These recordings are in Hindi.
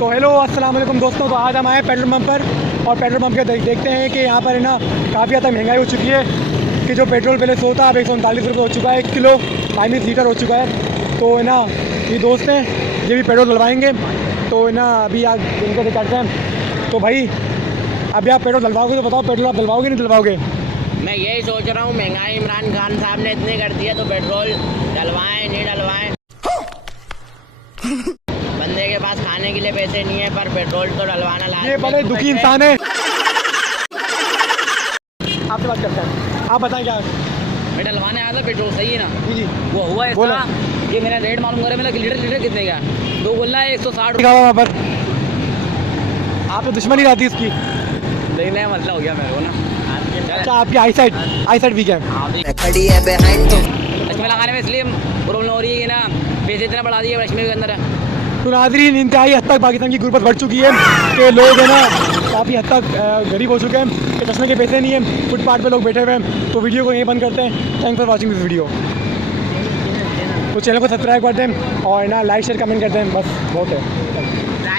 तो हेलो अस्सलाम वालेकुम दोस्तों। तो आज हम आए पेट्रोल पंप पर और पेट्रोल पंप के देखते हैं कि यहाँ पर है ना काफ़ी ज़्यादा महंगाई हो चुकी है कि जो पेट्रोल पहले 100 था अब 139 रुपये हो चुका है 1 किलो 22 लीटर हो चुका है। तो है ना ये दोस्त हैं ये भी पेट्रोल डलवाएंगे। तो है ना अभी आप इनके दिखाते हैं। तो भाई अभी आप पेट्रोल डलवाओगे तो बताओ पेट्रोल आप डलवाओगे नहीं डलवाओगे? मैं यही सोच रहा हूँ, महंगाई इमरान खान साहब ने इतनी कर दी है तो पेट्रोल डलवाएं नहीं डलवाएं। बंदे के पास खाने के लिए पैसे नहीं है पर पेट्रोल तो डलवाना लाजमी। ये बड़े दुखी इंसान है। आपसे बात करते हैं, आप बताएं क्या? मैं डलवाने आया था पेट्रोल, सही है ना जी वो हुआ है बोला। ये मैंने रेट मालूम करा, मेरा लीटर कितने का? दो बोल रहा है 160 लिखा हुआ वहाँ पर। आप तो दुश्मनी रहती इसकी। लेकिन नया मसला हो गया मेरे को ना। अच्छा आपकी आई साइड वीक है। खड़ी है behind तो चश्मे लगाने में इसलिए प्रॉब्लम हो रही है कि ना पैसे इतना बढ़ा दिए चश्मे के अंदर। तो नाज़रीन इंतहाई हद तक पाकिस्तान की गुर्बत बढ़ चुकी है कि लोग है ना काफ़ी हद तक गरीब हो चुके हैं कि चश्मे के पैसे नहीं हैं, फुटपाथ पे लोग बैठे हुए हैं। तो वीडियो को यहीं बंद करते हैं। Thanks for watching this video. तो चैनल को सब्सक्राइब कर दें और ना लाइक शेयर कमेंट कर दें, बस बहुत है।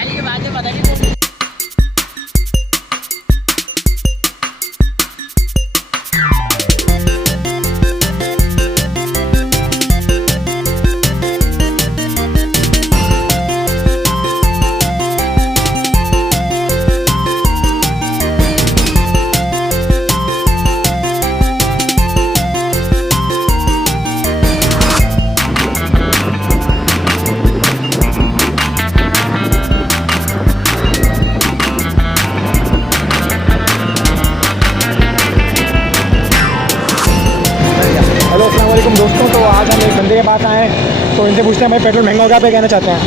की बातें पता नहीं। हेलो अस्सलाम वालेकुम दोस्तों। तो आज हम एक बंदे के पास आए हैं तो इनसे पूछते हैं भाई पेट्रोल महंगा हो गया, आप क्या कहना चाहते हैं?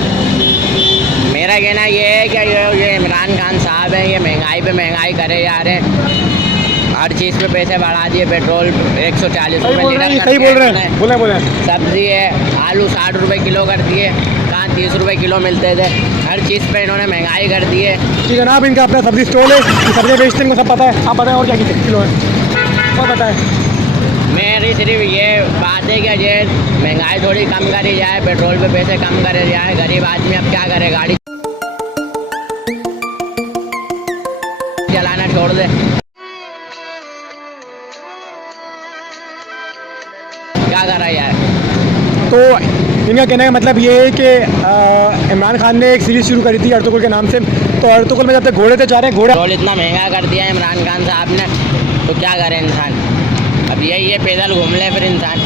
मेरा कहना ये है कि ये इमरान खान साहब हैं, ये महंगाई पे महंगाई करे जा रहे हैं। हर चीज़ पे पैसे बढ़ा दिए। पेट्रोल 140 सही रुपये बोल रहे हैं, लीटर सही बोल रहे हैं, बोले सब्जी है आलू 60 रुपये किलो कर दिए, कहाँ 30 रुपये किलो मिलते थे। हर चीज़ पे इन्होंने महंगाई कर दी है। जी जनाब, इनका अपना सब्जी स्टॉल है, सब्जी बेचते हैं, इनको सब पता है। आप बताएं और क्या किलो है और बताएं। मेरी सिर्फ ये बात है कि ये महंगाई थोड़ी कम करी जाए, पेट्रोल पे पैसे कम करे जाए। गरीब आदमी अब क्या करे, गाड़ी चलाना छोड़ दे। क्या करा यार? तो इनका कहने का मतलब ये है कि इमरान खान ने एक सीरीज़ शुरू करी थी अर्तुगरुल के नाम से। तो अर्तुगरुल में जब तक घोड़े थे जा रहे हैं घोड़े। पेट्रोल इतना महंगा कर दिया है इमरान खान साहब ने, तो क्या करे इंसान? अब यही है पैदल घूम ले फिर इंसान।